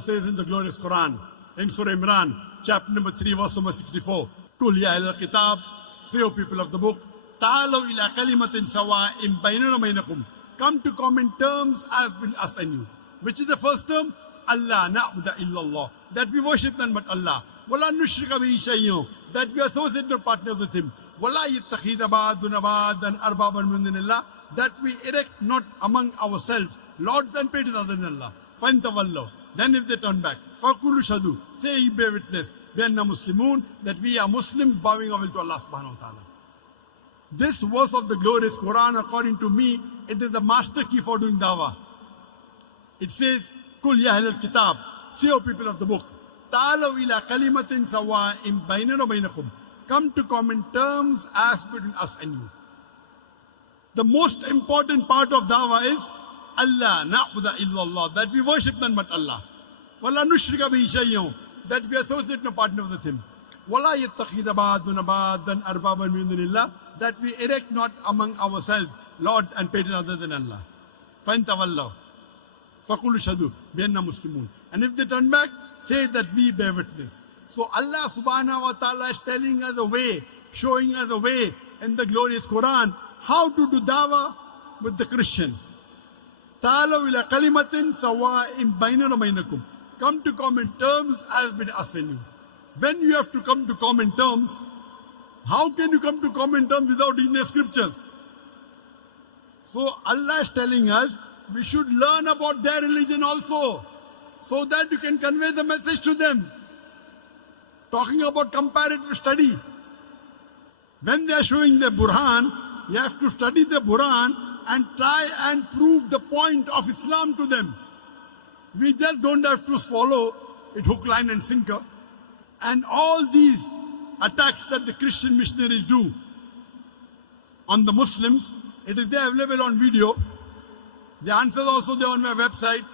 says in the glorious Quran, in Surah Imran, chapter number 3, verse number 64, Kul ya ahlal kitab, say, O people of the book, ta'alaw ila kalimatin sawa'in baynana wa baynakum, come to common terms as between us and you. Which is the first term? Allah na'budu illallah, that we worship none but Allah. Wala nushrika bihi shay'un, that we associate no partners with him. Wala yattakhidha ba'duna ba'dan arbaban min dunillah, that we erect not among ourselves lords and patrons other than Allah. Fantawallahu, then if they turn back, faqulu shadu, say ye bear witness, bi anna muslimun, that we are Muslims bowing our will to Allah subhanahu wa ta'ala. This verse of the glorious Quran, according to me, it is the master key for doing dawah. It says, Kul ya ahlal kitab, say, O people of the book, ta'alaw ila kalimatin sawa'in baynana wa baynakum, come to common terms as between us and you. The most important part of dawah is Allah na'budu illallah, that we worship none but Allah. Wala nushrika bihi shay'un, that we associate no partner with him. Wala yattakhidha ba'duna ba'dan arbaban min dunillah, that we erect not among ourselves lords and patrons other than Allah. Fantawallahu, faqulu shadu bi anna muslimun, and if they turn back, say that we bear witness. So Allah subhanahu wa ta'ala is telling us a way, showing us a way in the glorious Quran how to do dawah with the Christian. Ta'alaw ila kalimatin sawa'in baynana wa baynakum, come to common terms as between us and you. When you have to come to common terms, how can you come to common terms without reading the scriptures? So Allah is telling us we should learn about their religion also, so that you can convey the message to them. Talking about comparative study. When they are showing the Burhan, you have to study the Burhan and try and prove the point of Islam to them. We just don't have to follow it hook, line and sinker. And all these attacks that the Christian missionaries do on the Muslims, it is there available on video. The answers also there on my website,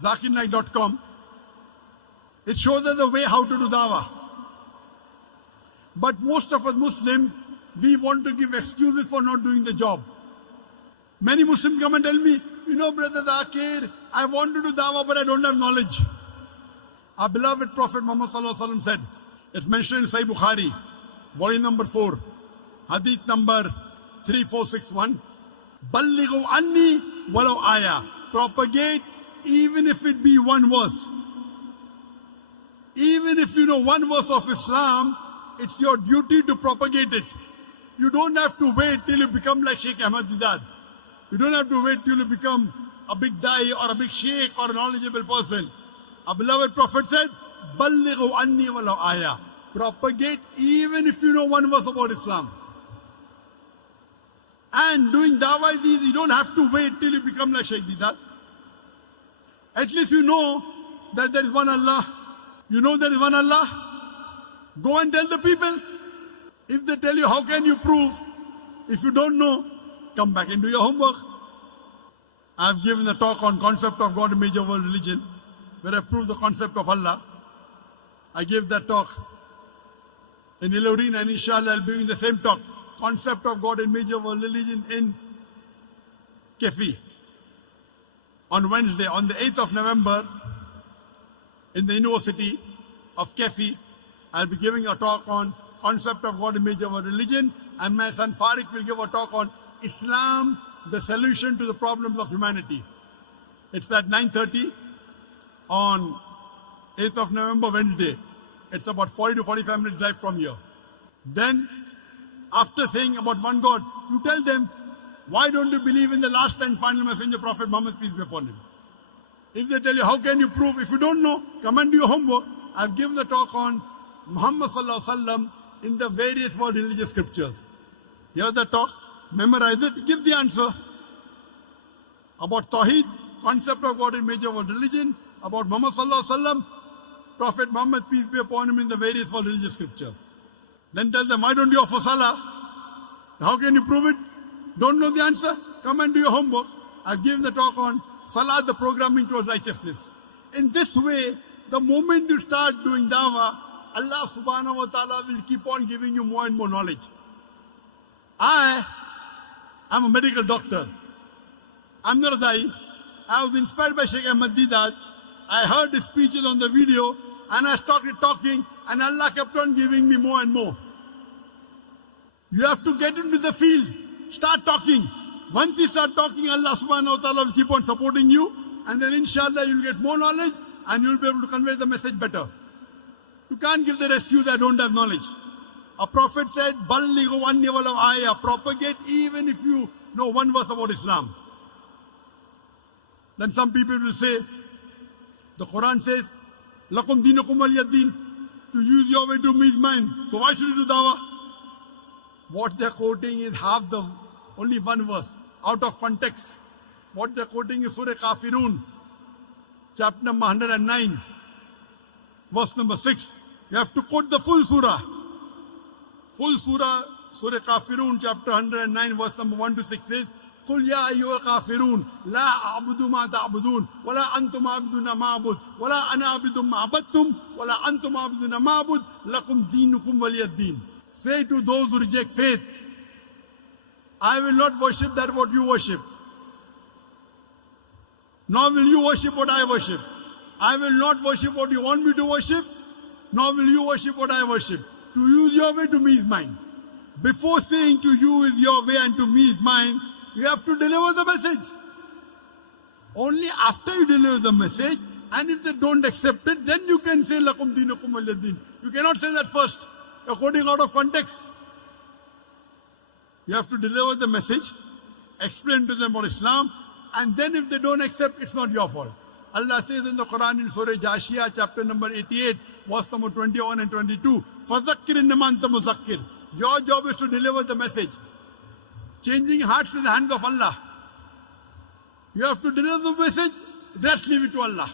zakirnaik.com. It shows us the way how to do dawah. But most of us Muslims, we want to give excuses for not doing the job. Many Muslims come and tell me, you know, Brother Zakir, I want to do dawah, but I don't have knowledge. Our beloved Prophet Muhammad said, it's mentioned in Sahih Bukhari, volume number 4, hadith number 3461, Ballighu anni walau ayah, propagate even if it be one verse. Even if you know one verse of Islam, it's your duty to propagate it. You don't have to wait till you become like Sheikh Ahmad Didat. You don't have to wait till you become a big da'i or a big sheikh or a knowledgeable person. Our beloved Prophet said, Ballighu anni walau ayah. Propagate even if you know one verse about Islam. And doing dawah is easy. You don't have to wait till you become like Sheikh Didat. At least you know that there is one Allah. You know there is one Allah. Go and tell the people. If they tell you, how can you prove? If you don't know, come back and do your homework. I have given a talk on concept of God in major world religion, where I prove the concept of Allah. I gave that talk in Ilorin, and inshallah I'll be doing the same talk, concept of God in major world religion in Kefi. On Wednesday, on the 8th of November, in the University of Kefi, I'll be giving a talk on concept of God in major world religion, and my son Farik will give a talk on Islam, the solution to the problems of humanity. It's at 9:30 on 8th of November, Wednesday. It's about 40 to 45 minutes drive from here. Then, after saying about one God, you tell them, why don't you believe in the last and final messenger, Prophet Muhammad, peace be upon him? If they tell you, how can you prove? If you don't know, come and do your homework. I've given the talk on Muhammad sallallahu alaihi wasallam in the various world religious scriptures. Hear the talk, memorize it, give the answer. About Tawheed, concept of God in major world religion. About Muhammad sallallahu alaihi wasallam, Prophet Muhammad, peace be upon him, in the various world religious scriptures. Then tell them, why don't you offer salah? How can you prove it? Don't know the answer? Come and do your homework. I've given the talk on salah, the programming towards righteousness. In this way, the moment you start doing dawah, Allah subhanahu wa ta'ala will keep on giving you more and more knowledge. I am a medical doctor. I'm not a da'i. I was inspired by Sheikh Ahmad Didat I heard the speeches on the video and I started talking and Allah kept on giving me more and more. You have to get into the field. Start talking. Once you start talking, Allah subhanahu wa ta'ala will keep on supporting you, and then inshallah you'll get more knowledge and you'll be able to convey the message better. You can't give the excuse I don't have knowledge. A prophet said, Ballighu anni walau ayah, propagate even if you know one verse about Islam. Then some people will say, the Quran says, Lakum dinukum waliyad-din, to use your way to me is mine. So why should you do dawah? What they're quoting is only one verse, out of context. What they're quoting is Surah Kafirun, chapter number 109, verse number 6. You have to quote the full surah. Full surah, Surah Kafirun, chapter 109, verse number 1 to 6 says, قل يا أيها الكافرون لا أعبد ما تعبدون ولا أنتم عابدون ما أعبد ولا أنا عابد ما عبدتم ولا أنتم عابدون ما أعبد لكم دينكم ولي الدين. Say to those who reject faith, I will not worship that what you worship, nor will you worship what I worship. I will not worship what you want me to worship, nor will you worship what I worship. To you is your way, to me is mine. Before saying to you is your way and to me is mine, you have to deliver the message. Only after you deliver the message, and if they don't accept it, then you can say lakum dinukum waliyad-din. You cannot say that first. You're quoting out of context. You have to deliver the message, explain to them about Islam, and then if they don't accept, it's not your fault. Allah says in the Quran in Surah Jashiyah, chapter number 88, verse number 21 and 22, فَذَكِّرْ إِنَّمَا أَنْتَ مُذَكِّرْ. Your job is to deliver the message. Changing hearts in the hands of Allah. You have to deliver the message, rest leave it to Allah.